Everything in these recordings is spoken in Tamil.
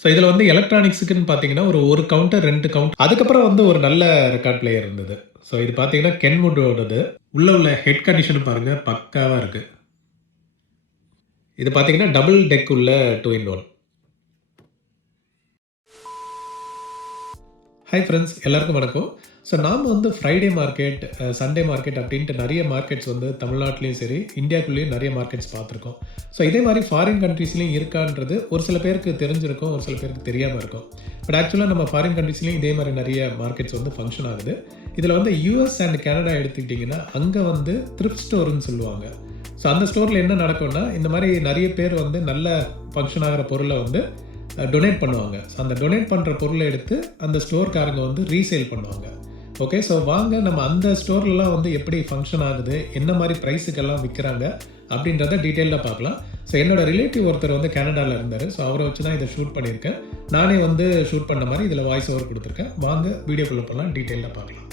ஸோ இதில வந்து எலக்ட்ரானிக்ஸுக்குன்னு பார்த்தீங்கன்னா, ஒரு கவுண்டர், 2 கவுண்டர். அதுக்கப்புறம் வந்து ஒரு நல்ல ரெக்கார்ட் பிளேயர் இருந்தது. ஸோ இது பார்த்தீங்கன்னா, கென்வுட்டோடது. உள்ள ஹெட் கண்டிஷன் பாருங்க, பக்காவா இருக்கு. இது பார்த்தீங்கன்னா, டபுள் டெக் உள்ள 2 இன் 1. ஹாய் ஃப்ரெண்ட்ஸ், எல்லாருக்கும் வணக்கம். ஸோ நாம வந்து ஃப்ரைடே மார்க்கெட், சண்டே மார்க்கெட் அப்படின்ட்டு நெறைய மார்க்கெட்ஸ் வந்து தமிழ்நாட்டிலயும் சரி, இந்தியாக்குள்ளேயும் நெறைய மார்க்கெட்ஸ் பார்த்துருக்கோம். ஸோ இதே மாரி ஃபாரின் கண்ட்ரீஸ்லயும் இருக்கான்றது ஒரு சில பேருக்கு தெரிஞ்சிருக்கும், ஒரு சில பேருக்கு தெரியாம இருக்கும். பட் ஆக்சுவலா நம்ம ஃபாரின் கண்ட்ரீஸ்லயும் இதே மாரி நெறைய மார்க்கெட்ஸ் வந்து ஃபங்ஷன் ஆகுது. இதில வந்து யுஎஸ் அண்ட் கனடா எடுத்துக்கிட்டிங்கன்னா, அங்க வந்து த்ரிஃப்ட் ஸ்டோர்ன்னு சொல்லுவாங்க. ஸோ அந்த ஸ்டோர்ல என்ன நடக்கும்னா, இந்த மாரி நெறைய பேர் வந்து நல்ல ஃபங்ஷன் ஆகுற பொருள வந்து டொனேட் பண்ணுவாங்க. ஸோ அந்த டொனேட் பண்ற பொருள எடுத்து அந்த ஸ்டோர்காரங்க வந்து ரீசேல் பண்ணுவாங்க. ஓகே. ஸோ வாங்க நம்ம அந்த ஸ்டோர்லலாம் வந்து எப்படி ஃபங்ஷன் ஆகுது, என்ன மாரி பிரைஸுக்கெல்லாம் விக்கிறாங்க அப்படின்றத டீட்டெயில்டா பார்க்கலாம். ஸோ என்னோட ரிலேட்டிவ் ஒருத்தர் வந்து கனடால இருந்தாரு. ஸோ அவர வச்சு தான் இத ஷூட் பண்ணியிருக்கேன். நானே வந்து ஷூட் பண்ண மாரி இதில வாய்ஸ் ஓவர் குடுத்துருக்கேன். வாங்க வீடியோக்குள்ள போலாம். டீட்டெயில்டா பார்க்கலாம்.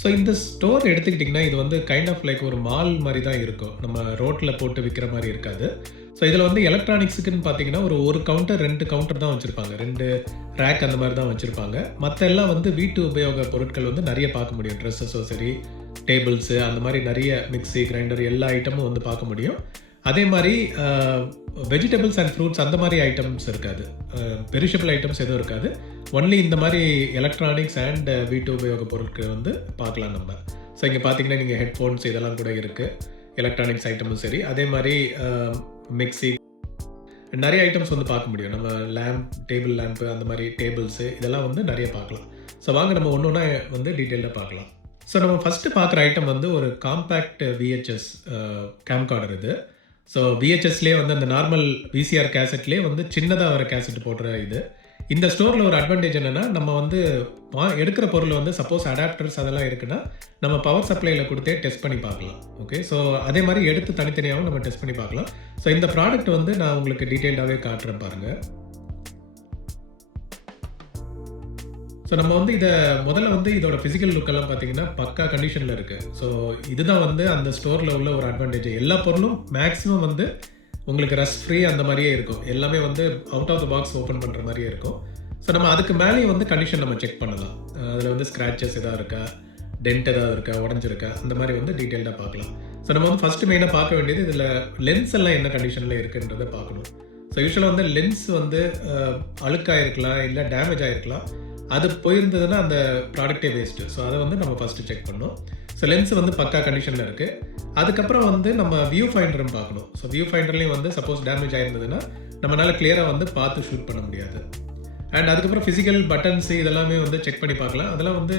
ஸோ இந்த ஸ்டோர் எடுத்துக்கிட்டிங்கன்னா, இது வந்து கைண்ட் ஆஃப் லைக் ஒரு மால் மாரி தான் இருக்கும். நம்ம ரோட்ல போட்டு விக்கிற மாரி இருக்காது. ஸோ இதில வந்து எலக்ட்ரானிக்ஸுக்குன்னு பார்த்தீங்கன்னா, ஒரு கவுண்டர், 2 கவுண்டர் தான் வச்சிருப்பாங்க. 2 ரேக் அந்த மாரி தான் வச்சிருப்பாங்க. மத்த எல்லாம் வந்து வீட்டு உபயோக பொருட்கள் வந்து நெறைய பார்க்க முடியும். ட்ரெஸ்ஸஸோ சரி, டேபிள்ஸு அந்த மாரி நெறைய மிக்ஸி, கிரைண்டர் எல்லா ஐட்டமும் வந்து பார்க்க முடியும். அதே மாரி வெஜிடபிள்ஸ் அண்ட் ஃப்ரூட்ஸ் அந்த மாரி ஐட்டம்ஸ் இருக்காது. பெரிஷபிள் ஐட்டம்ஸ் எதுவும் இருக்காது. ஒன்லி இந்த மாரி எலக்ட்ரானிக்ஸ் அண்ட் வீட்டு உபயோக பொருட்கள் வந்து பார்க்கலாம் நம்ம. ஸோ இங்க பார்த்தீங்கன்னா, நீங்க ஹெட்ஃபோன்ஸ் இதெல்லாம் கூட இருக்கு. எலக்ட்ரானிக்ஸ் ஐட்டமும் சரி, அதே மாரி மிக்ஸி நெறைய ஐட்டம்ஸ் வந்து பார்க்க முடியும். நம்ம லேம்ப், டேபிள் லேம்ப் அந்த மாரி டேபிள்ஸு இதெல்லாம் வந்து நெறைய பார்க்கலாம். ஸோ வாங்க நம்ம ஒண்ணொண்ணா வந்து டீட்டெயில்டா பார்க்கலாம். ஸோ நம்ம ஃபர்ஸ்ட்டு பார்க்குற ஐட்டம் வந்து ஒரு காம்பேக்ட் விஹெச்எஸ் கேம்கார்டர் இது. ஸோ விஹெச்எஸ்லயே வந்து அந்த நார்மல் விசிஆர் கேசட்லயே வந்து சின்னதா வர கேசட் போடுற இது. இந்த ஸ்டோர்ல ஒரு அட்வான்டேஜ் என்னன்னா, நம்ம வந்து எடுக்கிற பொருள் வந்து சப்போஸ் அடாப்டர்ஸ் அதெல்லாம் இருக்குன்னா, நம்ம பவர் சப்ளைல குடுத்தே டெஸ்ட் பண்ணி பார்க்கலாம். ஓகே. ஸோ அதே மாரி எடுத்து தனித்தனியாவும் நம்ம டெஸ்ட் பண்ணி பார்க்கலாம். ஸோ இந்த ப்ராடக்ட் வந்து நான் உங்களுக்கு டீட்டெயில்டாவே காட்டுறேன் பாருங்க. ஸோ நம்ம வந்து முதல்ல வந்து இதோட பிசிக்கல் லுக் எல்லாம் பார்த்தீங்கன்னா, பக்கா கண்டிஷன்ல இருக்கு. ஸோ இதுதான் வந்து அந்த ஸ்டோர்ல உள்ள ஒரு அட்வான்டேஜ். எல்லா பொருளும் மேக்ஸிமம் வந்து உங்களுக்கு ரஸ்ட் ஃப்ரீ அந்த மாரியே இருக்கும். எல்லாமே வந்து out of the box open பண்ற மாரியே இருக்கும். ஸோ நம்ம அதுக்கு மேலேயும் வந்து கண்டிஷன் நம்ம செக் பண்ணலாம். அதில வந்து ஸ்க்ராச்சஸ் எதா இருக்கா, டென்ட் ஏதாவது இருக்கா, உடைஞ்சிருக்கா அந்த மாரி வந்து டீட்டெயில்டா பார்க்கலாம். ஸோ நம்ம வந்து ஃபர்ஸ்ட் மெயினா பார்க்க வேண்டியது இதில லென்ஸ் எல்லாம் என்ன கண்டிஷன்ல இருக்குன்றத பார்க்கணும். ஸோ யூசுவலா வந்து லென்ஸ் வந்து அழுக்காயிருக்கலாம், இல்ல டேமேஜ் ஆயிருக்கலாம். அது போயிருந்ததுன்னா அந்த ப்ராடக்ட்டே வேஸ்ட்டு. ஸோ அத வந்து நம்ம ஃபர்ஸ்ட் செக் பண்ணணும். ஸோ லென்ஸ் வந்து பக்கா கண்டிஷன்ல இருக்கு. அதுக்கப்புறம் வந்து நம்ம வியூ ஃபைண்டரும் பார்க்கணும். ஸோ வியூ ஃபைண்டர்லயும் வந்து சப்போஸ் டேமேஜ் ஆயிருந்ததுன்னா, நம்மனால கிளியரா வந்து பார்த்து ஷூட் பண்ண முடியாது. அண்ட் அதுக்கப்புறம் பிசிக்கல் பட்டன்ஸ் இதெல்லாமே வந்து செக் பண்ணி பார்க்கலாம். அதெல்லாம் வந்து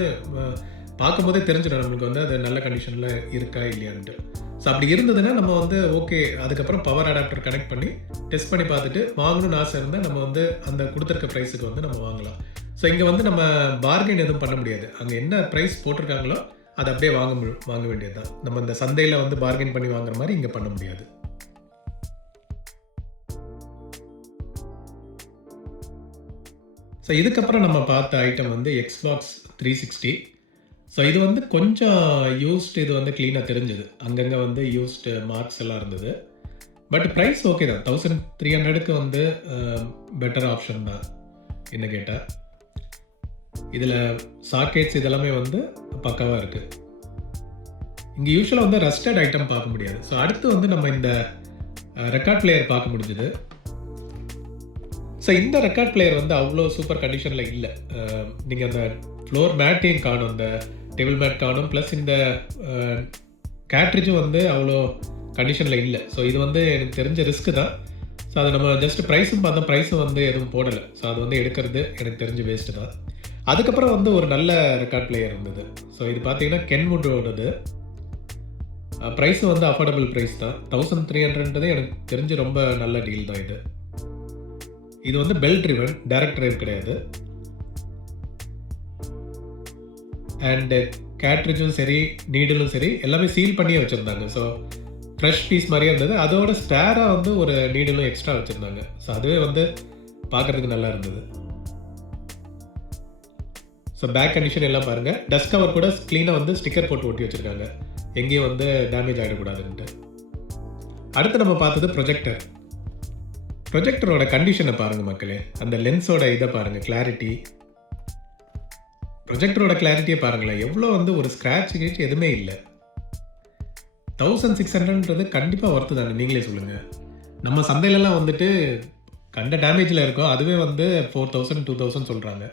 பார்க்கும்போதே தெரிஞ்சிடும் நம்மளுக்கு வந்து அது நல்ல கண்டிஷன்ல இருக்கா இல்லையான்ட்டு. ஸோ அப்படி இருந்ததுன்னா நம்ம வந்து ஓகே. அதுக்கப்புறம் பவர் அடாப்டர் கனெக்ட் பண்ணி டெஸ்ட் பண்ணி பார்த்துட்டு வாங்கணும்னு ஆசை இருந்தா நம்ம வந்து அந்த குடுத்திருக்க பிரைஸுக்கு வந்து நம்ம வாங்கலாம். ஸோ இங்க வந்து நம்ம பார்கெயின் எதுவும் பண்ண முடியாது. அங்க என்ன பிரைஸ் போட்டிருக்காங்களோ அத அப்படியே வாங்க வேண்டியது தான். நம்ம இந்த சந்தையில வந்து பார்கெயின் பண்ணி வாங்குற மாரி இங்க பண்ண முடியாது. ஸோ இதுக்கப்புறம் நம்ம பார்த்த ஐட்டம் வந்து Xbox 360. ஸோ இது வந்து கொஞ்சம் யூஸ்டு இது வந்து கிளீனா தெரிஞ்சது. அங்கங்க வந்து யூஸ்டு மார்க்ஸ் எல்லாம் இருந்தது. பட் பிரைஸ் ஓகே தான். 1300க்கு வந்து பெட்டர் ஆப்ஷன் தான் என்ன கேட்டா. இதில சாக்கெட்ஸ் இதெல்லாமே வந்து பக்காவா இருக்கு. இங்க யூசுவலா வந்து ரஸ்டட் ஐட்டம் பார்க்க முடியாது. ஸோ அடுத்து வந்து நம்ம இந்த ரெக்கார்ட் பிளேயர் பார்க்க முடிஞ்சது. ஸோ இந்த ரெக்கார்ட் பிளேயர் வந்து அவ்வளோ சூப்பர் கண்டிஷன்ல இல்ல. நீங்க அந்த ஃப்ளோர் மேட்டையும் காணும். அந்த டேபிள் மேட் காணும். பிளஸ் இந்த கேட்ரிட்ஜும் வந்து அவ்வளோ கண்டிஷன்ல இல்ல. ஸோ இது வந்து எனக்கு தெரிஞ்ச ரிஸ்க் தான். ஸோ அது நம்ம ஜஸ்ட் பிரைஸும் பார்த்தோம். பிரைஸும் வந்து எதுவும் போடல. ஸோ அது வந்து எடுக்கிறது எனக்கு தெரிஞ்சு வேஸ்ட் தான். அதுக்கப்புறம் வந்து ஒரு நல்ல ரெக்கார்ட் பிளேயர் இருந்தது. ஸோ இது பார்த்தீங்கன்னா கென்வுட்டோடது. பிரைஸும் வந்து அஃபோர்டபிள் பிரைஸ் தான். 1300ன்றது எனக்கு தெரிஞ்சு ரொம்ப நல்ல டீல் தான் இது. இது வந்து பெல் ட்ரிவன், டைரக்ட் டிரைவ் கிடையாது. அண்ட் கேட்ரிட்ஜும் சரி, நீடிலும் சரி எல்லாமே சீல் பண்ணியே வச்சிருந்தாங்க. ஸோ ஃப்ரெஷ் பீஸ் மாரியே இருந்தது. அதோட ஸ்பேரா வந்து ஒரு நீடிலும் எக்ஸ்ட்ரா வச்சிருந்தாங்க. ஸோ அதுவே வந்து பார்க்கறதுக்கு நல்லா இருந்தது. ஸோ பேக் கண்டிஷன் எல்லாம் பாருங்க. டஸ்ட் கவர் கூட கிளீனா வந்து ஸ்டிக்கர் போட்டு ஒட்டி வச்சிருக்காங்க. எங்கேயும் வந்து டேமேஜ் ஆகிடக்கூடாதுன்ட்டு. அடுத்து நம்ம பார்த்தது ப்ரொஜெக்டர். ப்ரொஜெக்டரோட கண்டிஷனை பாருங்கள் மக்களே. அந்த லென்ஸோட இதை பாருங்கள், கிளாரிட்டி. ப்ரொஜெக்டரோட கிளாரிட்டியை பாருங்களேன், எவ்வளோ வந்து ஒரு ஸ்க்ராட்ச் கீச் எதுவுமே இல்லை. 1600ன்றது கண்டிப்பாக ஒர்த்து தானே, நீங்களே சொல்லுங்கள். நம்ம சந்தையிலலாம் வந்துட்டு கண்ட டேமேஜில் இருக்கும், அதுவே வந்து 4000 2000 சொல்கிறாங்க.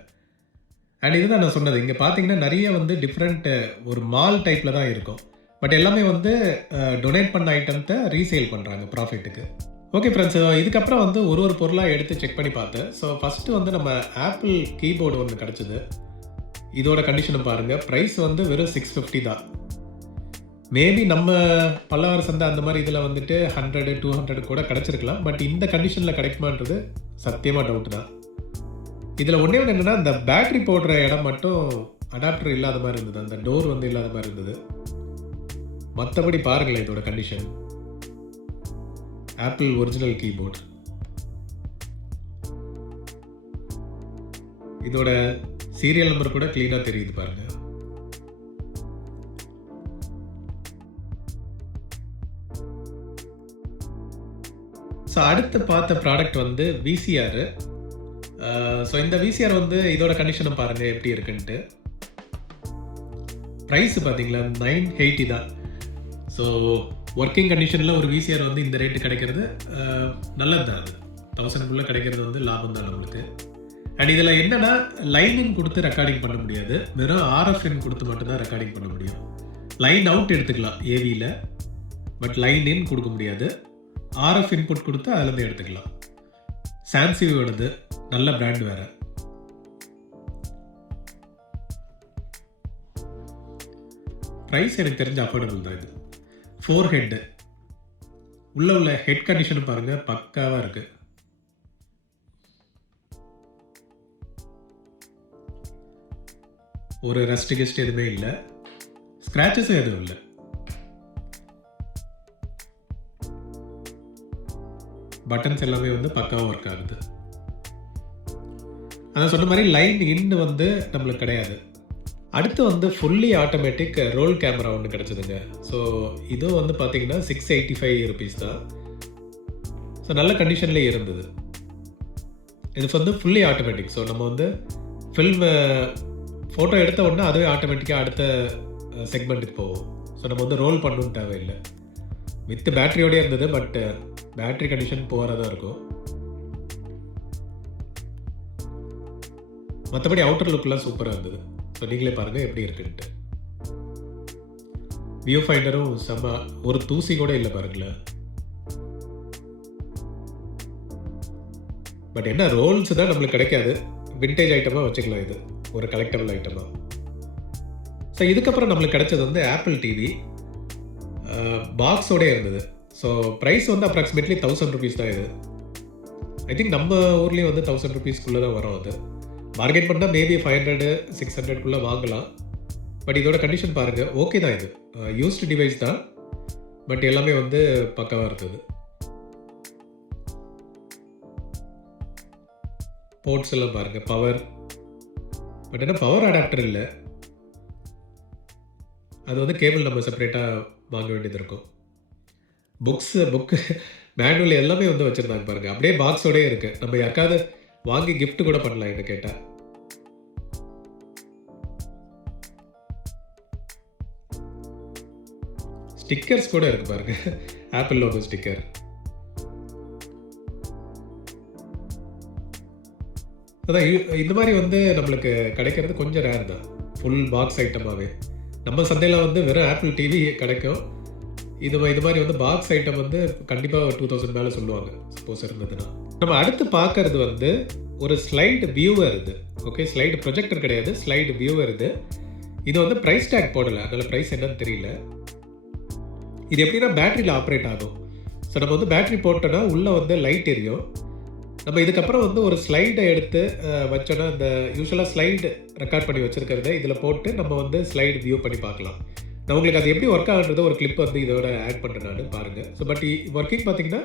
அண்ட் இதுதான் நான் சொன்னது, இங்கே பார்த்தீங்கன்னா நிறைய வந்து டிஃப்ரெண்ட் ஒரு மால் டைப்பில் தான் இருக்கும். பட் எல்லாமே வந்து டொனேட் பண்ண ஐட்டத்தை ரீசேல் பண்ணுறாங்க ப்ராஃபிட்டுக்கு. ஓகே ஃப்ரெண்ட்ஸ், இதுக்கப்புறம் வந்து ஒரு பொருளாக எடுத்து செக் பண்ணி பார்த்தேன். ஸோ ஃபஸ்ட்டு வந்து நம்ம ஆப்பிள் கீபோர்டு ஒன்று கிடச்சிது. இதோட கண்டிஷனை பாருங்கள். ப்ரைஸ் வந்து வெறும் 650 தான். மேபி நம்ம பல்லவர் சந்தை அந்த மாதிரி இதில் வந்துட்டு 100 200 கூட கிடச்சிருக்கலாம். பட் இந்த கண்டிஷனில் கிடைக்குமான்றது சத்தியமாக டவுட் தான். இதில் ஒன்றே ஒன்று என்னென்னா, இந்த பேட்ரி போடுற இடம் மட்டும் அடாப்டர் இல்லாத மாதிரி இருந்தது, அந்த டோர் வந்து இல்லாத மாதிரி இருந்தது. மற்றபடி பாருங்களேன் இதோட கண்டிஷன். Apple original keyboard. இதோட சீரியல் நம்பர் கூட கிளீனாக தெரியுது பாருங்க. ஸோ அடுத்து பார்த்த ப்ராடக்ட் வந்து விசிஆர். ஸோ இந்த விசிஆர் வந்து இதோட கண்டிஷனை பாருங்கள் எப்படி இருக்குன்ட்டு. ப்ரைஸ் பார்த்தீங்களா 980 தான். ஸோ ஒர்க்கிங் கண்டிஷனில் ஒரு விசிஆர் வந்து இந்த ரேட்டு கிடைக்கிறது நல்லது தான். அது 1000 கிடைக்கிறது வந்து லாபம் தான் நம்மளுக்கு. அண்ட் இதில் என்னென்னா, லைன் இன் கொடுத்து ரெக்கார்டிங் பண்ண முடியாது, வெறும் RF இன் கொடுத்து மட்டும்தான் ரெக்கார்டிங் பண்ண முடியும். லைன் அவுட் எடுத்துக்கலாம் ஏவியில், பட் லைன் இன் கொடுக்க முடியாது. RF இன்புட் கொடுத்து அதுலேருந்து எடுத்துக்கலாம். சாம்சங்கோடது நல்ல பிராண்ட் வேறு. ப்ரைஸ் எனக்கு தெரிஞ்ச அஃபோர்டபுள் தான். இது 4 ஹெட்டு உள்ள ஹெட் கண்டிஷன் பாருங்கள், பக்காவாக இருக்குது. ஒரு ரஸ்ட் கெஸ்ட் எதுவுமே இல்லை, ஸ்க்ராச்சஸும் எதுவும் இல்லை. பட்டன்ஸ் எல்லாமே வந்து பக்காவாக ஒர்க் ஆகுது. அதான் சொன்ன மாதிரி லைன் இன் வந்து நம்மளுக்கு கிடையாது. அடுத்து வந்து ஃபுல்லி ஆட்டோமேட்டிக் ரோல் கேமரா ஒன்று கிடச்சிதுங்க. ஸோ இதுவும் வந்து பார்த்தீங்கன்னா 685 ருபீஸ் தான். ஸோ நல்ல கண்டிஷன்லேயே இருந்தது. இது வந்து ஃபுல்லி ஆட்டோமேட்டிக். ஸோ நம்ம வந்து ஃபில்மு ஃபோட்டோ எடுத்த உடனே அதுவே ஆட்டோமேட்டிக்காக அடுத்த செக்மெண்ட்டுக்கு போகும். ஸோ நம்ம வந்து ரோல் பண்ணணும்னு தேவையில்லை. வித் பேட்டரியோடய இருந்தது, பட் பேட்டரி கண்டிஷன் போகிறதா இருக்கும். மற்றபடி அவுட்டர் லுக்லாம் சூப்பராக இருந்தது. ஸோ நீங்களே பாருங்கள் எப்படி இருக்குன்ட்டு. வியூ ஃபைண்டரும் செம்ம, ஒரு தூசி கூட இல்லை பாருங்களேன். பட் என்ன, ரோல்ஸ் தான் நம்மளுக்கு கிடைக்காது. விண்டேஜ் ஐட்டமாக வச்சுக்கலாம், இது ஒரு கலெக்டபிள் ஐட்டமாக. ஸோ இதுக்கப்புறம் நம்மளுக்கு கிடைச்சது வந்து ஆப்பிள் டிவி பாக்ஸோடே இருந்தது. ஸோ ப்ரைஸ் வந்து அப்ராக்சிமேட்லி 1000 ருபீஸ் தான். இது ஐ திங்க் நம்ம ஊர்லேயும் வந்து 1000 ருபீஸ்க்குள்ளே தான் வரும். அது மார்க்கெட் பண்ணால் மேபி 500 600 வாங்கலாம். பட் இதோட கண்டிஷன் பாருங்கள், ஓகே தான். இது யூஸ்டு டிவைஸ் தான், பட் எல்லாமே வந்து பக்காவாக இருக்குது. போர்ட்ஸ் எல்லாம் பாருங்கள், பவர். பட் என்ன, பவர் அடாப்டர் இல்லை. அது வந்து கேபிள் நம்ம செப்பரேட்டாக வாங்க வேண்டியது இருக்கும். புக்கு மேனுவல் எல்லாமே வந்து வச்சுருந்தாங்க பாருங்கள். அப்படியே பாக்ஸோடே இருக்குது. நம்ம யாருக்காவது வாங்கி கிஃப்ட் கூட பண்ணலாம் என்ன கேட்டால். ஸ்டிக்கர்ஸ் கூட இருக்குது பாருங்கள், ஆப்பிள் லோகோ ஸ்டிக்கர். அதான் இந்த மாதிரி வந்து நம்மளுக்கு கிடைக்கிறது கொஞ்சம் ரேர் தான், ஃபுல் பாக்ஸ் ஐட்டமாகவே. நம்ம சந்தையில் வந்து வெறும் ஆப்பிள் டிவி கிடைக்கும். இது மாதிரி வந்து பாக்ஸ் ஐட்டம் வந்து கண்டிப்பாக 2000 மேலே சொல்லுவாங்க, சப்போஸ் இருந்ததுன்னா. நம்ம அடுத்து பார்க்கறது வந்து ஒரு ஸ்லைடு வியூவர். இது ஓகே, ஸ்லைடு ப்ரொஜெக்டர் கிடையாது, ஸ்லைடு வியூவர். இது வந்து ப்ரைஸ் டேக் போடலை, அதனால் ப்ரைஸ் என்னன்னு தெரியல. இது எப்படின்னா பேட்டரியில் ஆப்ரேட் ஆகும். ஸோ நம்ம வந்து பேட்டரி போட்டோன்னா உள்ளே வந்து லைட் எரியும். நம்ம இதுக்கப்புறம் வந்து ஒரு ஸ்லைடை எடுத்து வச்சோன்னா, இந்த யூஸ்வலாக ஸ்லைடு ரெக்கார்ட் பண்ணி வச்சுருக்கிறத இதில் போட்டு நம்ம வந்து ஸ்லைடு வியூ பண்ணி பார்க்கலாம். நான் உங்களுக்கு அது எப்படி ஒர்க் ஆகுன்றது ஒரு கிளிப் வந்து இதோட ஆட் பண்ணுறேன் நான், பாருங்கள். ஸோ பட் ஒர்க்கிங் பார்த்தீங்கன்னா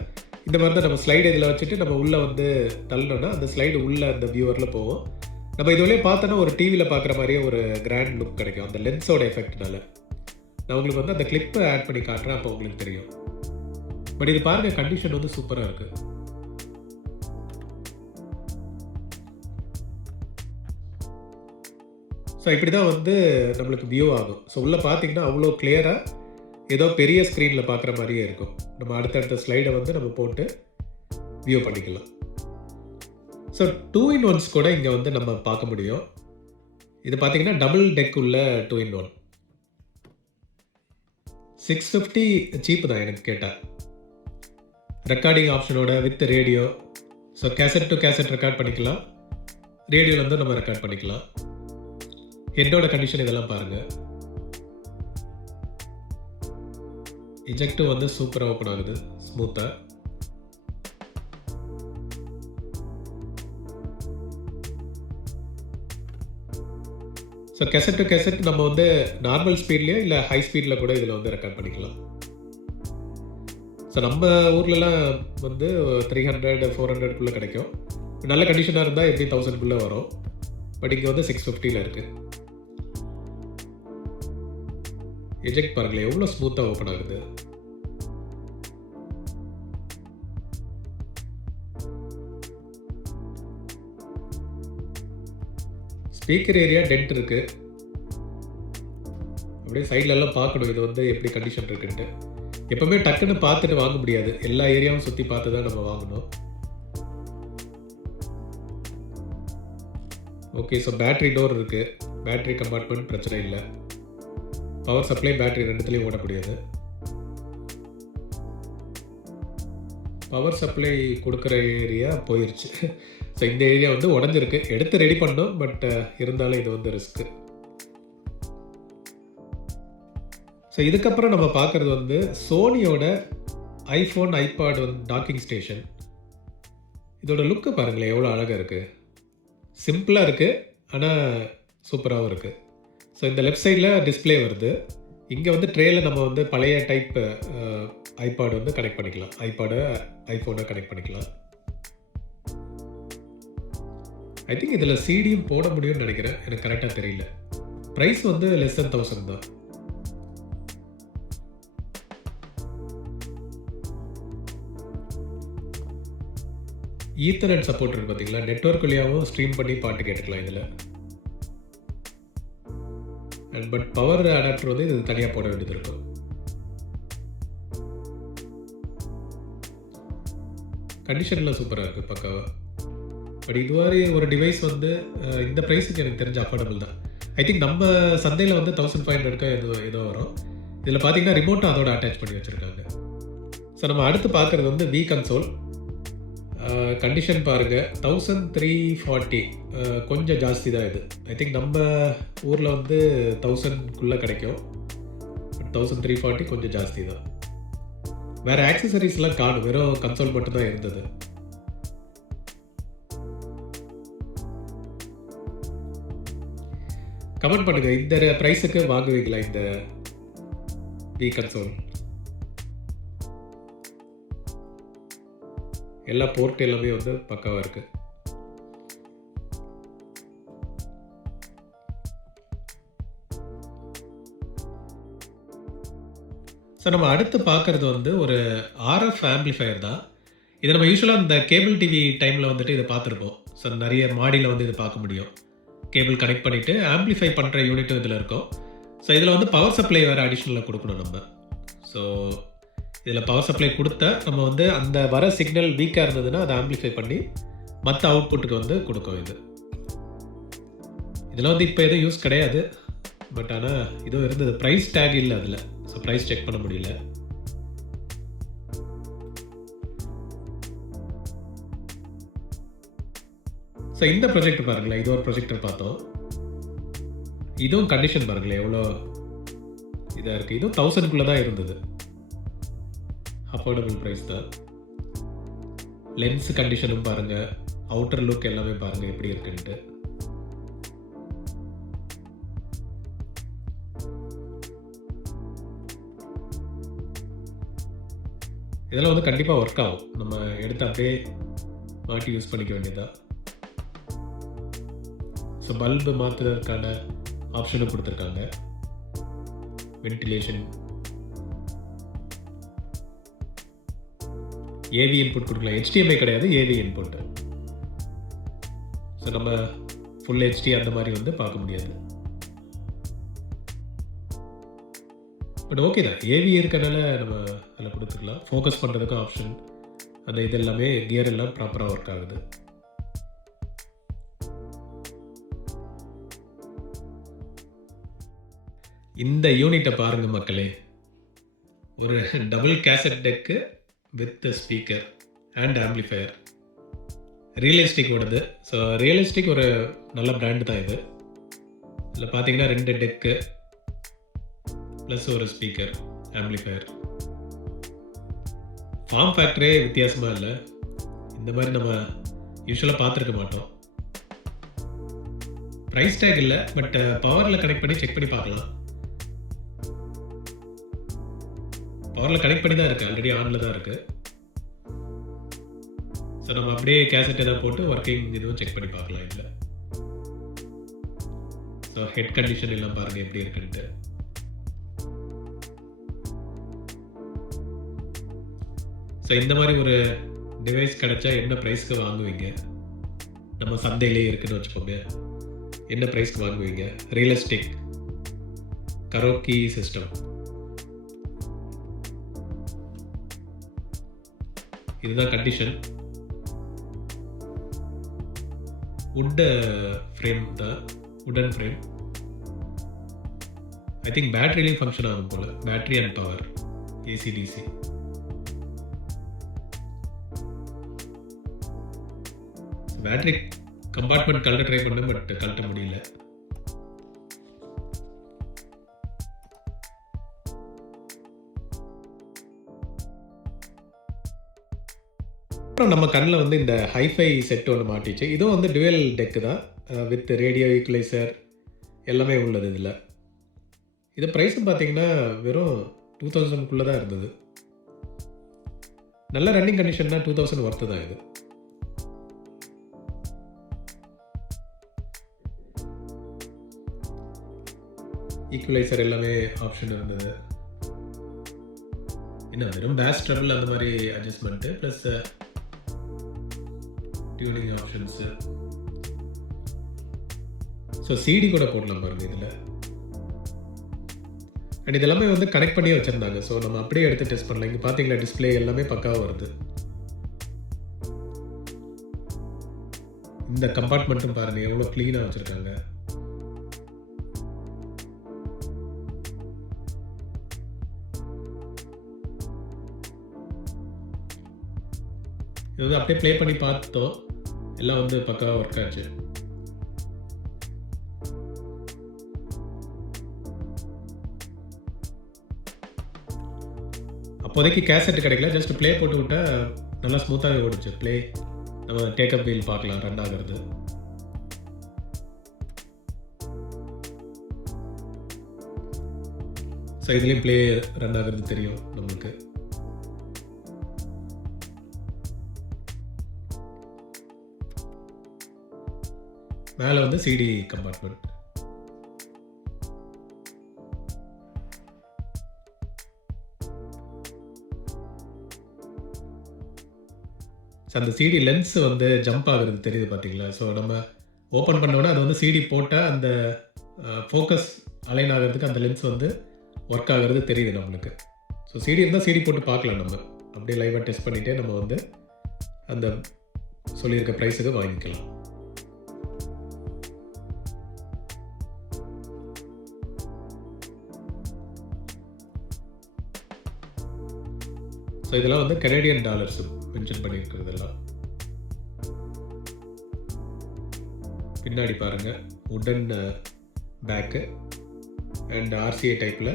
இந்த மாதிரி தான். நம்ம ஸ்லைடு இதில் வச்சுட்டு நம்ம உள்ளே வந்து தள்ளணும்னா அந்த ஸ்லைடு உள்ளே அந்த வியூவரில் போகும். நம்ம இதுவரையே பார்த்தோன்னா ஒரு டிவியில் பார்க்குற மாதிரியே ஒரு கிராண்ட் லுக் கிடைக்கும் அந்த லென்ஸோட எஃபெக்ட்னால. நான் உங்களுக்கு வந்து அந்த கிளிப்பை ஆட் பண்ணி காட்டுறேன், அப்போ உங்களுக்கு தெரியும். பட் இது பாருங்கள், கண்டிஷன் வந்து சூப்பராக இருக்குது. ஸோ இப்படி தான் வந்து நம்மளுக்கு வியூ ஆகும். ஸோ உள்ளே பார்த்தீங்கன்னா அவ்வளோ கிளியராக ஏதோ பெரிய ஸ்க்ரீனில் பார்க்குற மாதிரியே இருக்கும். நம்ம அடுத்தடுத்த ஸ்லைடை வந்து நம்ம போட்டு வியூ பண்ணிக்கலாம். ஸோ 2-in-1s கூட இங்கே வந்து நம்ம பார்க்க முடியும். இது பார்த்தீங்கன்னா டபுள் டெக் உள்ள 2-in-1. 650 சீப்பு தான் எனக்கு கேட்டால். ரெக்கார்டிங் ஆப்ஷனோட with radio. So cassette to cassette record பண்ணிக்கலாம். ரேடியோலேருந்து நம்ம ரெக்கார்ட் பண்ணிக்கலாம். ஹெட்டோட கண்டிஷன் இதெல்லாம் பாருங்கள். இஜெக்டும் வந்து சூப்பராக ஓப்பன் ஆகுது ஸ்மூத்தாக. ஸோ கேசட் டு கேசட் நம்ம வந்து நார்மல் ஸ்பீட்லேயோ இல்லை ஹை ஸ்பீடில் கூட இதில் வந்து ரெக்கார்ட் பண்ணிக்கலாம். ஸோ நம்ம ஊர்லலாம் வந்து 300-400 கிடைக்கும். நல்ல கண்டிஷனாக இருந்தால் எப்படி 1000 வரும். பட் இங்கே வந்து 650 இருக்குது. எஜெக்ட் பாருங்களேன் எவ்வளோ ஸ்மூத்தாக ஓப்பன் ஆகுது. ஸ்பீக்கர் ஏரியா டென்ட் இருக்குது. அப்படியே சைட்லலாம் பார்க்கணும் இது வந்து எப்படி கண்டிஷன் இருக்குன்ட்டு. எப்போவுமே டக்குன்னு பார்த்துட்டு வாங்க முடியாது. எல்லா ஏரியாவும் சுற்றி பார்த்து தான் நம்ம வாங்கணும். ஓகே, ஸோ பேட்ரி டோர் இருக்குது. பேட்ரி கம்பார்ட்மெண்ட் பிரச்சனை இல்லை. பவர் சப்ளை பேட்ரி ரெண்டுத்துலேயும் ஓடக்கூடியது. பவர் சப்ளை கொடுக்குற ஏரியா போயிடுச்சு. ஸோ இந்த ஏரியா வந்து உடஞ்சிருக்கு. எடுத்து ரெடி பண்ணோம். பட் இருந்தாலும் இது வந்து ரிஸ்க்கு. ஸோ இதுக்கப்புறம் நம்ம பார்க்குறது வந்து சோனியோட ஐஃபோன் ஐபாட் வந்து டாக்கிங் ஸ்டேஷன். இதோட லுக்கு பாருங்களேன் எவ்வளோ அழகாக இருக்குது. சிம்பிளாக இருக்குது ஆனால் சூப்பராகவும் இருக்குது. ஸோ இந்த லெஃப்ட் சைடில் டிஸ்பிளே வருது. இங்கே வந்து ட்ரேயில் நம்ம வந்து பழைய டைப் ஐபாட் வந்து கனெக்ட் பண்ணிக்கலாம். ஐபாடை ஐஃபோனை கனெக்ட் பண்ணிக்கலாம். ஐ திங்க் இதில் சிடியும் போட முடியும்னு நினைக்கிறேன். எனக்கு கரெக்டாக தெரியல. ப்ரைஸ் வந்து less than 1000 தான். ஈத்தர்நெட் சப்போர்ட் இருக்குது பார்த்தீங்களா. நெட்வொர்க் வழியாகவும் ஸ்ட்ரீம் பண்ணி பாட்டு கேட்டுக்கலாம் இதில். பட் பவர் அடாப்டர் வந்து இது தனியாக போட வேண்டியது இருக்கும். கண்டிஷன்லாம் சூப்பராக இருக்குது பக்காவாக. பட் இதுவரை ஒரு டிவைஸ் வந்து இந்த ப்ரைஸுக்கு எனக்கு தெரிஞ்ச அஃபோர்டபுள் தான். ஐ திங்க் நம்ம சந்தையில் வந்து 1500 ஏதோ வரும். இதில் பார்த்தீங்கன்னா ரிமோட்டும் அதோட அட்டாச் பண்ணி வச்சுருக்காங்க. ஸோ நம்ம அடுத்து பார்க்குறது வந்து வி கன்சோல். கண்டிஷன் பாருங்கள் 1340. கொஞ்சம் ஜாஸ்தி தான் இது. ஐ திங்க் நம்ம ஊரில் வந்து 1000 கிடைக்கும். பட் 1340 கொஞ்சம் ஜாஸ்தி தான். வேறு ஆக்சசரிஸ்லாம் காணும். வெறும் கன்சோல் மட்டும்தான் இருந்தது. கமெண்ட் பண்ணுங்கள், இந்த ப்ரைஸுக்கு வாங்குவீங்களா இந்த வி கன்சோல்? எல்லா போர்ட் எல்லாமே வந்து பக்காவாக இருக்குது. ஸோ நம்ம அடுத்து பார்க்குறது வந்து ஒரு RF ஆம்பிளிஃபையர் தான். இதை நம்ம யூஸ்வலாக இந்த கேபிள் டிவி டைமில் வந்துட்டு இதை பார்த்துருப்போம். ஸோ நிறைய மாடியில் வந்து இதை பார்க்க முடியும். கேபிள் கனெக்ட் பண்ணிவிட்டு ஆம்பிளிஃபை பண்ணுற யூனிட்டும் இதில் இருக்கும். ஸோ இதில் வந்து பவர் சப்ளை வேறு அடிஷ்னலாக கொடுக்கணும் நம்ம. ஸோ இதில் பவர் சப்ளை கொடுத்தா நம்ம வந்து அந்த வர சிக்னல் வீக்காக இருந்ததுன்னா அதை ஆம்பிளிஃபை பண்ணி மற்ற அவுட்புட்டுக்கு வந்து கொடுக்கும். இதில் வந்து இப்போ எதுவும் யூஸ் கிடையாது. பட் ஆனால் இதுவும் இருந்தது. ப்ரைஸ் டேக் இல்லை அதில். ஸோ ப்ரைஸ் செக் பண்ண முடியல. ஸோ இந்த ப்ரொஜெக்டர் பாருங்களேன். இது ஒரு ப்ரொஜெக்டர் பார்த்தோம். இதுவும் கண்டிஷன் பாருங்களேன் எவ்வளோ இதாக இருக்குது. இதுவும் 1000 தான் இருந்தது. அஃபோர்டபுள் ப்ரைஸ் தான். லென்ஸ் கண்டிஷனும் பாருங்கள். அவுட்டர் லுக் எல்லாமே பாருங்கள் எப்படி இருக்குன்ட்டு. இதெல்லாம் வந்து கண்டிப்பாக ஒர்க் ஆகும். நம்ம எடுத்து அப்படியே மாட்டி யூஸ் பண்ணிக்க வேண்டியதுதான். ஸோ பல்பு மாற்றுறதுக்கான ஆப்ஷனும் கொடுத்துருக்காங்க. வென்டிலேஷன், ஏவி இன்புட் கொடுக்கலாம். HDMI கிடையாது, ஏவி இன்புட். ஸோ நம்ம ஃபுல் HD அந்த மாதிரி வந்து பார்க்க முடியாது. பட் ஓகே தான். ஏவி இருக்கனால நம்ம அதில் கொடுத்துக்கலாம். ஃபோக்கஸ் பண்ணுறதுக்கும் ஆப்ஷன், அந்த இது எல்லாமே கியர் எல்லாம் ப்ராப்பராக ஒர்க் ஆகுது. இந்த யூனிட்டை பாருங்க மக்களே. ஒரு double cassette deck with speaker and amplifier. ரியலிஸ்டிக்கோடது. ஸோ ரியலிஸ்டிக் ஒரு நல்ல பிராண்டு தான் இது. இதில் பார்த்தீங்கன்னா 2 டெக்கு ப்ளஸ் ஒரு ஸ்பீக்கர் ஆம்பிளிஃபையர். ஃபார்ம் ஃபேக்டரே வித்தியாசமாக இல்லை. இந்த மாதிரி நம்ம யூஸ்வலாக பார்த்துருக்க மாட்டோம். ப்ரைஸ் டேக் இல்லை, பட் பவரில் கனெக்ட் பண்ணி செக் பண்ணி பார்க்கலாம். பவரில் கனெக்ட் பண்ணி தான் இருக்குது, ஆல்ரெடி ஆனில் தான் இருக்குது. ஸோ நம்ம அப்படியே கேசட் எதாவது போட்டு ஒர்க்கிங் இதுவும் செக் பண்ணி பார்க்கலாம் இதில். ஸோ ஹெட் கண்டிஷன் எல்லாம் பாருங்கள் எப்படி இருக்குன்ட்டு. ஸோ இந்த மாதிரி ஒரு டிவைஸ் கிடைச்சா என்ன ப்ரைஸ்க்கு வாங்குவீங்க? நம்ம சந்தையிலே இருக்குன்னு வச்சுக்கோங்க, என்ன ப்ரைஸ்க்கு வாங்குவீங்க? Realistic karaoke system. இதுதான் கண்டிஷன். வுட் ஃப்ரேம் தான், வுடன் ஃப்ரேம். ஐ திங்க் பேட்டரிலையும் ஃபங்க்ஷன் ஆகும் போல். Battery and power, AC DC. Battery compartment கழட்ட ட்ரை பண்ணேன், பட் கழட்ட முடியல. அப்புறம் நம்ம கண்ணில் வந்து இந்த ஹைஃபை செட் ஒன்று மாட்டிச்சு. இதுவும் வந்து டுவெல் டெக்கு தான், வித் ரேடியோ ஈக்குவலைசர் எல்லாமே உள்ளது இதில். இது ப்ரைஸும் பார்த்தீங்கன்னா வெறும் 2000 தான் இருந்தது. நல்ல ரன்னிங் கண்டிஷன்னா 2000 ஒர்த்து தான் இது. ஈக்குவலைசர் எல்லாமே ஆப்ஷன் இருந்தது. என்ன வெறும் பேஸ் ட்ரபிள் அந்த மாதிரி adjustment plus tuning options. So CD கூட போடலாம் பாருங்கள் இதில். அண்ட் இதெல்லாமே வந்து கனெக்ட் பண்ணியே வச்சுருந்தாங்க. ஸோ நம்ம அப்படியே எடுத்து டெஸ்ட் பண்ணலாம். இங்கே பார்த்தீங்களா டிஸ்பிளே எல்லாமே பக்காவாக வருது. இந்த கம்பார்ட்மெண்ட்டும் பாருங்கள் எவ்வளோ க்ளீனாக வச்சுருக்காங்க. இது வந்து அப்படியே ப்ளே பண்ணி பார்த்தோம், எல்லாம் வந்து பக்காவாக ஒர்க் ஆச்சு. அப்போதைக்கு கேசட் கிடைக்கல, ஜஸ்ட் ப்ளே போட்டு விட்டால் நல்லா ஸ்மூத்தாகவே ஓடிச்சு. ப்ளே நம்ம டேக்கப் வீல் பார்க்கலாம் ரன் ஆகிறது. ஸோ இதுலேயும் ப்ளே ரன் ஆகிறது தெரியும் நம்மளுக்கு. மேலே வந்து சிடி கம்பார்ட்மெண்ட். அந்த சிடி லென்ஸ் வந்து ஜம்ப் ஆகுறது தெரியுது பார்த்தீங்களா? ஸோ நம்ம ஓப்பன் பண்ணோன்னா அது வந்து சிடி போட்டால் அந்த ஃபோக்கஸ் அலைன் ஆகிறதுக்கு அந்த லென்ஸ் வந்து ஒர்க் ஆகிறது தெரியுது நம்மளுக்கு. ஸோ சிடி இருந்தால் சிடி போட்டு பார்க்கலாம். நம்ம அப்படியே லைவாக டெஸ்ட் பண்ணிவிட்டு நம்ம வந்து அந்த சொல்லியிருக்க ப்ரைஸுக்கு வாங்கிக்கலாம். ஸோ இதெல்லாம் வந்து கனேடியன் டாலர்ஸ் மென்ஷன் பண்ணியிருக்கிறதெல்லாம். பின்னாடி பாருங்கள் வுடன் பேக்கு அண்ட் ஆர்சிஏ டைப்பில்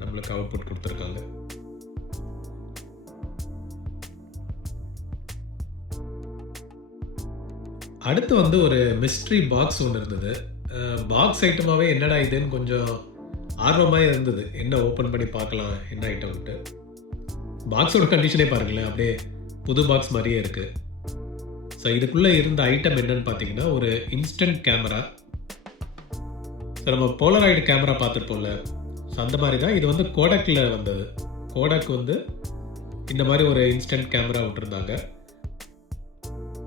நம்மளுக்கு அவுட்புட் கொடுத்துருக்காங்க. அடுத்து வந்து ஒரு மிஸ்ட்ரி பாக்ஸ் ஒன்று இருந்தது. பாக்ஸ் ஐட்டமாகவே என்னடா இதுன்னு கொஞ்சம் ஆர்வமாக இருந்தது. என்ன ஓப்பன் பண்ணி பார்க்கலாம் என்ன ஐட்டம்ட்டு. பாக்ஸோட கண்டிஷனே பாருங்களேன், அப்படியே புது பாக்ஸ் மாதிரியே இருக்குது. ஸோ இதுக்குள்ளே இருந்த ஐட்டம் என்னன்னு பார்த்தீங்கன்னா ஒரு இன்ஸ்டன்ட் கேமரா. ஸோ நம்ம போலராய்டு கேமரா பார்த்துருப்போம்ல, ஸோ அந்த மாதிரி தான் இது வந்து கோடக்கில் வந்தது. கோடக் வந்து இந்த மாதிரி ஒரு இன்ஸ்டன்ட் கேமரா விட்டுருந்தாங்க.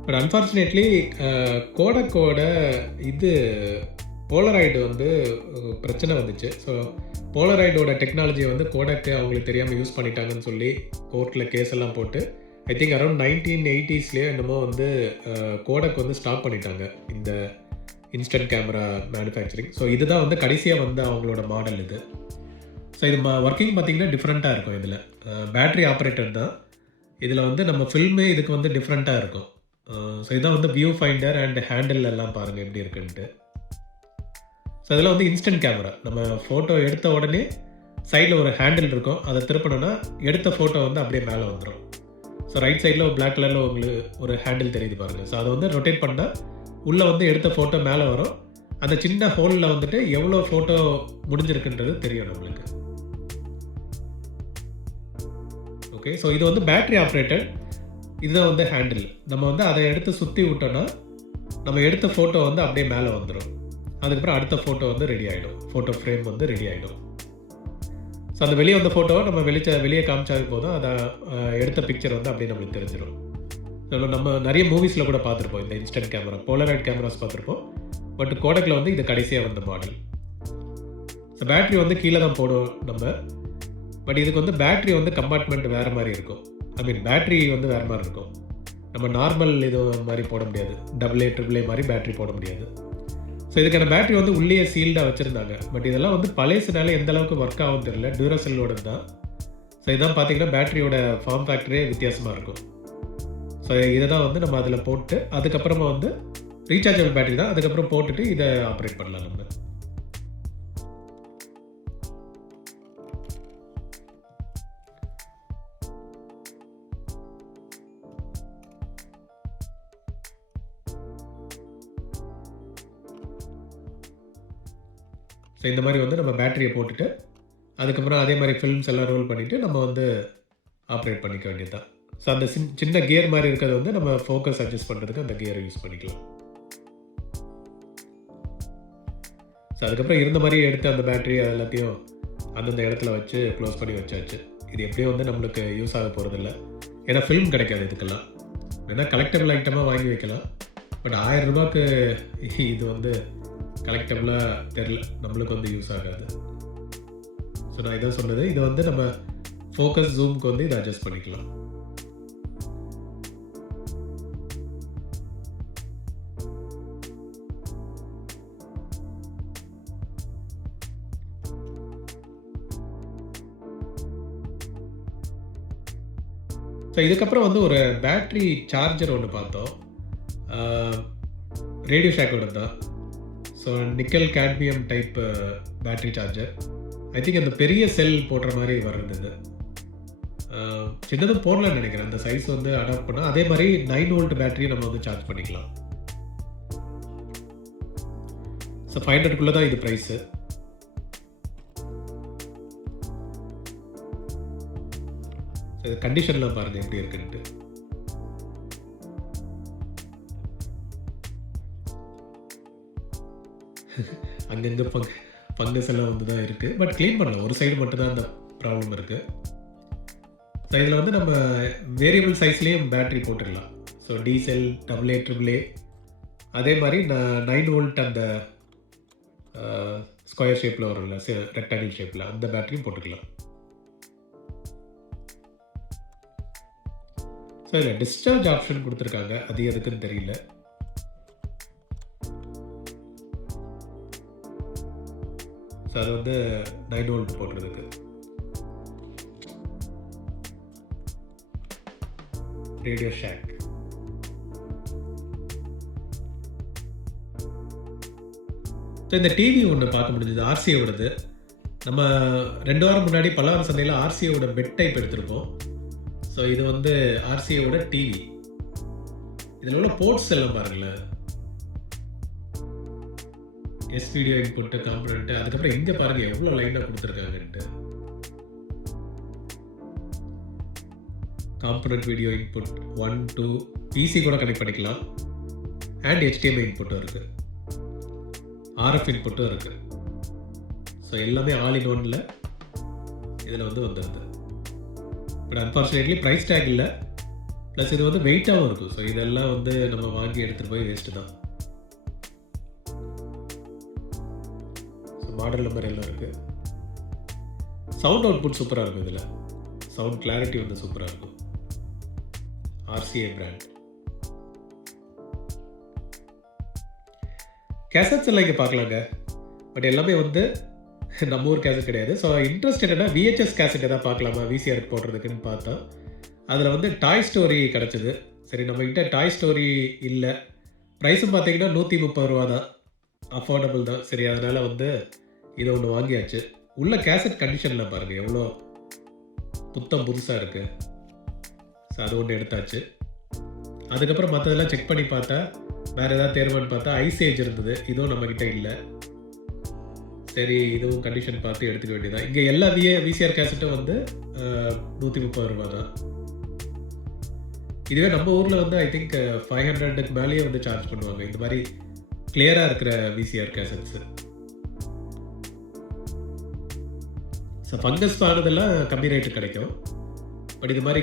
பட் அன்ஃபார்ச்சுனேட்லி கோடக்கோட இது போலராய்டு வந்து பிரச்சனை வந்துச்சு. ஸோ போலராய்டோட டெக்னாலஜியை வந்து கோடக்கு அவங்களுக்கு தெரியாமல் யூஸ் பண்ணிட்டாங்கன்னு சொல்லி கோர்ட்டில் கேஸ் எல்லாம் போட்டு ஐ திங்க் அரௌண்ட் 1980s என்னமோ வந்து கோடக் வந்து ஸ்டாப் பண்ணிட்டாங்க இந்த இன்ஸ்டன்ட் கேமரா மேனுஃபேக்சரிங். ஸோ இதுதான் வந்து கடைசியாக வந்து அவங்களோட மாடல் இது. ஸோ இது ஒர்க்கிங் பார்த்திங்கன்னா டிஃப்ரெண்ட்டாக இருக்கும். இதில் பேட்ரி ஆப்ரேட்டட் தான். இதில் வந்து நம்ம ஃபில்மே இதுக்கு வந்து டிஃப்ரெண்ட்டாக இருக்கும். ஸோ இதான் வந்து வியூ ஃபைண்டர் அண்ட் ஹேண்டில் எல்லாம் பாருங்கள் எப்படி இருக்குன்ட்டு. ஸோ இதில் வந்து இன்ஸ்டன்ட் கேமரா, நம்ம ஃபோட்டோ எடுத்த உடனே சைடில் ஒரு ஹேண்டில் இருக்கும், அதை திருப்பினோன்னா எடுத்த ஃபோட்டோ வந்து அப்படியே மேலே வந்துடும். ஸோ ரைட் சைடில் ஒரு பிளாக் கலரில் உங்களுக்கு ஒரு ஹேண்டில் தெரியுது பாருங்கள். ஸோ அதை வந்து ரொட்டேட் பண்ணால் உள்ளே வந்து எடுத்த ஃபோட்டோ மேலே வரும். அந்த சின்ன ஹோலில் வந்துட்டு எவ்வளோ ஃபோட்டோ முடிஞ்சிருக்குன்றது தெரியும் நம்மளுக்கு. ஓகே, ஸோ இது வந்து பேட்ரி ஆப்ரேட்டட். இதுதான் வந்து ஹேண்டில். நம்ம வந்து அதை எடுத்து சுற்றி விட்டோன்னா நம்ம எடுத்த ஃபோட்டோ வந்து அப்படியே மேலே வந்துடும். அதுக்கப்புறம் அடுத்த ஃபோட்டோ வந்து ரெடி ஆகிடும், ஃபோட்டோ ஃப்ரேம் வந்து ரெடி ஆகிடும். ஸோ அந்த வெளியே வந்த ஃபோட்டோவை நம்ம வெளியே காமிச்சாவே போதும், அதை எடுத்த பிக்சர் வந்து அப்படியே நம்மளுக்கு தெரிஞ்சிடும். நம்ம நிறைய மூவிஸில் கூட பார்த்துருப்போம் இந்த இன்ஸ்டன்ட் கேமரா, போலராய்ட் கேமராஸ் பார்த்துருப்போம். பட் கோடக்கில் வந்து இது கடைசியாக வந்த மாடல். ஸோ பேட்ரி வந்து கீழே தான் போடும் நம்ம. பட் இதுக்கு வந்து பேட்ரி வந்து கம்பார்ட்மெண்ட் வேறு மாதிரி இருக்கும். ஐ மீன் பேட்ரி வந்து வேறு மாதிரி இருக்கும். நம்ம நார்மல் இது மாதிரி போட முடியாது, AA AAA மாதிரி பேட்ரி போட முடியாது. ஸோ இதுக்கான பேட்ரி வந்து உள்ளே சீல்டாக வச்சுருந்தாங்க. பட் இதெல்லாம் வந்து பழையசுனால எந்த அளவுக்கு ஒர்க் ஆகும் தெரியல, டியூராசெல்லோட தான். ஸோ இதான் பார்த்தீங்கன்னா பேட்டரியோட ஃபார்ம் ஃபேக்டரே வித்தியாசமாக இருக்கும். ஸோ இதை தான் வந்து நம்ம அதில் போட்டு அதுக்கப்புறமா வந்து ரீசார்ஜபிள் பேட்டரி தான், அதுக்கப்புறம் போட்டுட்டு இதை ஆப்ரேட் பண்ணலாம் நம்ம. ஸோ இந்த மாதிரி வந்து நம்ம பேட்டரியை போட்டுட்டு அதுக்கப்புறம் அதே மாதிரி ஃபில்ம்ஸ் எல்லாம் ரோல் பண்ணிவிட்டு நம்ம வந்து ஆப்ரேட் பண்ணிக்க வேண்டியது தான். ஸோ அந்த சின்ன கியர் மாதிரி இருக்கிறது வந்து நம்ம ஃபோக்கஸ் அட்ஜஸ்ட் பண்ணுறதுக்கு அந்த கியரை யூஸ் பண்ணிக்கலாம். ஸோ அதுக்கப்புறம் இருந்த மாதிரி எடுத்து அந்த பேட்டரி எல்லாத்தையும் அந்தந்த இடத்துல வச்சு க்ளோஸ் பண்ணி வச்சாச்சு. இது எப்படியும் வந்து நம்மளுக்கு யூஸ் ஆக போகிறதில்ல, ஏன்னா ஃபில்ம் கிடைக்காது இதுக்கெல்லாம். ஏன்னா கலெக்டபிள் ஐட்டமாக வாங்கி வைக்கலாம். பட் 1000 ரூபாய்க்கு இது வந்து கலெக்டபிளாக தெரில, நம்மளுக்கு வந்து யூஸ் ஆகாது. ஸோ நான் இதான் சொன்னது, இதை வந்து நம்ம ஃபோக்கஸ் ஜூம்க்கு வந்து இதை அட்ஜஸ்ட் பண்ணிக்கலாம். ஸோ இதுக்கப்புறம் வந்து ஒரு பேட்ரி சார்ஜர் ஒன்று பார்த்தோம், ரேடியோ ஷேக்கோட தான். So nickel cadmium type battery charger. I think அந்த பெரிய செல் போடுற மாதிரி வருது. சின்னதும் போடலான்னு நினைக்கிறேன், அந்த சைஸ் வந்து அடாப்ட் பண்ணால். அதே மாதிரி 9 வோல்ட் பேட்டரியை நம்ம வந்து சார்ஜ் பண்ணிக்கலாம். ஸோ 500 தான் இது ப்ரைஸு. இது கண்டிஷன்லாம் பாருங்கள் எப்படி இருக்குன்ட்டு. அங்கங்கே ஃபங்கஸ் எல்லாம் வந்து தான் இருக்குது. பட் க்ளீன் பண்ணலாம், ஒரு சைடு மட்டும்தான் அந்த ப்ராப்ளம் இருக்குது. ஸோ இதில் வந்து நம்ம வேரியபிள் சைஸ்லேயும் பேட்ரி போட்டுடலாம். ஸோ டீசல் AA AAA அதே மாதிரி 9 வோல்ட் அந்த ஸ்கொயர் ஷேப்பில் வரும்ல, ரெக்டாங்கிள் ஷேப்பில், அந்த பேட்டரியும் போட்டுக்கலாம். ஸோ இதில் டிஸ்சார்ஜ் ஆப்ஷன் கொடுத்துருக்காங்க, அது எதுக்குன்னு தெரியல. ஸோ அது வந்து 9 வோல்ட் போடுறதுக்கு. ரேடியோ ஷேக். ஸோ இந்த டிவி ஒன்று பார்க்க முடிஞ்சது, ஆர்சியோடது. நம்ம 2 வாரம் முன்னாடி பல்லாவரம் சந்தையில் ஆர்சியோட பெட் டைப் எடுத்திருக்கோம். ஸோ இது வந்து ஆர்சியோட டிவி. இதில் உள்ள போர்ட்ஸ் எல்லாம் பாருங்களேன், எஸ் வீடியோ இன்புட்டு, காம்பனண்ட்டு, அதுக்கப்புறம் இங்கே பாருங்கள் எவ்வளோ லைனாக கொடுத்துருக்காங்கன்ட்டு. காம்பனண்ட் வீடியோ இன்புட் 1 2 பிசி கூட கனெக்ட் பண்ணிக்கலாம். அண்ட் HDMI இன்புட்டும் இருக்குது, RF இன்புட்டும் இருக்குது. ஸோ எல்லாமே ஆல் இன் ஒன்னில் இதில் வந்து வந்துடுது. பட் அன்ஃபார்ச்சுனேட்லி ப்ரைஸ் டேக் இல்லை, ப்ளஸ் இது வந்து வெயிட்டாகவும் இருக்கும். ஸோ இதெல்லாம் வந்து நம்ம வாங்கி எடுத்துகிட்டு போய் வேஸ்ட்டு தான். ஸோ மாடல் நம்பர் எல்லாம் இருக்குது. சவுண்ட் அவுட்புட் சூப்பராக இருக்கும் இதில். சவுண்ட் கிளாரிட்டி வந்து சூப்பராக இருக்கும். RCA brand. கேசட்ஸ் எல்லாம் இங்கே பார்க்கலாங்க. பட் எல்லாமே வந்து நம்ம ஊர் கேசட் கிடையாது. ஸோ இன்ட்ரெஸ்ட் என்னென்னா VHS கேசட் எதாவது பார்க்கலாமா VCRக்கு போடுறதுக்குன்னு பார்த்தா அதில் வந்து டாய் ஸ்டோரி கிடச்சிது. சரி நம்மக்கிட்ட டாய் ஸ்டோரி இல்லை. ப்ரைஸும் பார்த்தீங்கன்னா ₹130 தான். அஃபோர்டபுள் தான். சரி அதனால் வந்து இதை ஒன்று வாங்கியாச்சு. உள்ள கேசட் கண்டிஷனில் பாருங்கள் எவ்வளோ புத்தம் புதுசாக இருக்குது. ஸோ அது ஒன்று எடுத்தாச்சு. அதுக்கப்புறம் மற்றதெல்லாம் செக் பண்ணி பார்த்தா வேறு ஏதாவது தேர்வான்னு பார்த்தா ஐசேஜ் இருந்தது. இதுவும் நம்மக்கிட்ட இல்லை. சரி இதுவும் கண்டிஷன் பார்த்து எடுத்துக்க வேண்டியதான். இங்கே எல்லா VCR கேசட்டும் வந்து ₹130 தான். இதுவே நம்ம ஊரில் வந்து ஐ திங்க் 500க்கு மேலேயே வந்து சார்ஜ் பண்ணுவாங்க இந்த மாதிரி கிளியராக இருக்கிற VCR கேசட்ஸு. ஸோ ஃபங்கஸ் ஆனதெல்லாம் கம்மி ரேட்டு கிடைக்கும். பட் இது மாதிரி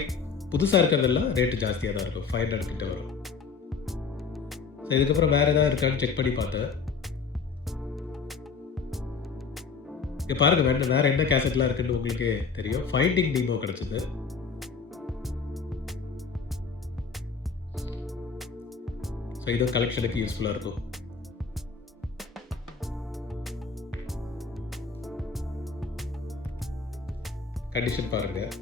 புதுசாக இருக்கிறதெல்லாம் ரேட்டு ஜாஸ்தியாக தான் இருக்கும். 500 கிட்ட வரும். ஸோ இதுக்கப்புறம் வேறு ஏதாவது இருக்கான்னு செக் பண்ணி பார்த்தேன். இங்கே பாருங்கள் வேறு என்ன கேசட்லாம் இருக்குன்னு உங்களுக்கு தெரியும். ஃபைண்டிங் நீமோ கிடச்சிது. ஸோ இதுவும் கலெக்ஷனுக்கு யூஸ்ஃபுல்லாக இருக்கும். கண்டிஷன் பாருங்கள்.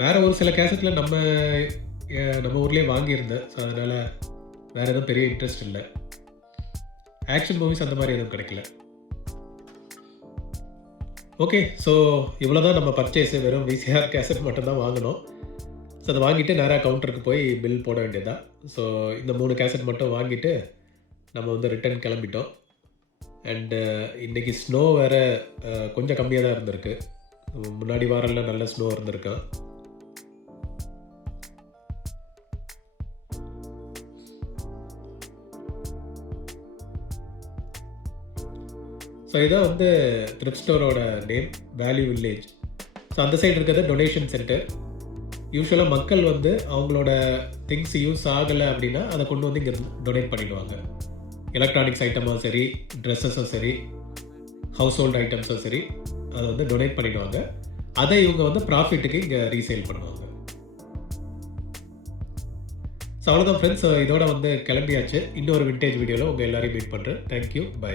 வேறு ஒரு சில கேசட்டில் நம்ம ஊர்லேயே வாங்கியிருந்தேன். ஸோ அதனால் வேறு எதுவும் பெரிய இன்ட்ரெஸ்ட் இல்லை. ஆக்ஷன் மூவிஸ் அந்த மாதிரி எதுவும் கிடைக்கல. ஓகே ஸோ இவ்வளோ தான் நம்ம பர்ச்சேஸு. வெறும் VCR கேசட் மட்டும்தான் வாங்கினோம். ஸோ அதை வாங்கிட்டு நேராக கவுண்டருக்கு போய் பில் போட வேண்டியதான். ஸோ இந்த 3 கேசட் மட்டும் வாங்கிட்டு நம்ம வந்து ரிட்டர்ன் கிளம்பிட்டோம். அண்டு இன்றைக்கி ஸ்னோ வேறு கொஞ்சம் கம்மியாக தான் இருந்திருக்கு. முன்னாடி வாரம்லாம் நல்ல ஸ்னோ இருந்திருக்கான். ஸோ இதான் வந்து த்ரிஃப்ட் ஸ்டோரோட நேம், வேல்யூ வில்லேஜ். ஸோ அந்த சைடு இருக்கிறது டொனேஷன் சென்டர். யூஸ்வலாக மக்கள் வந்து அவங்களோட திங்ஸ் யூஸ் ஆகலை அப்படின்னா அதை கொண்டு வந்து இங்கே டொனேட் பண்ணிடுவாங்க. எலக்ட்ரானிக்ஸ் ஐட்டமும் சரி, ட்ரெஸ்ஸஸும் சரி, ஹவுஸ் ஹோல்டு ஐட்டம்ஸும் சரி, அதை வந்து டொனேட் பண்ணிடுவாங்க. அதை இவங்க வந்து ப்ராஃபிட்டுக்கு இங்கே ரீசேல் பண்ணுவாங்க. ஸோ அவ்வளோதான் ஃப்ரெண்ட்ஸ். இதோட வந்து கிளம்பியாச்சு. இன்னொரு விண்டேஜ் வீடியோவில் உங்கள் எல்லாரையும் மீட் பண்ணுறேன். Thank you, by.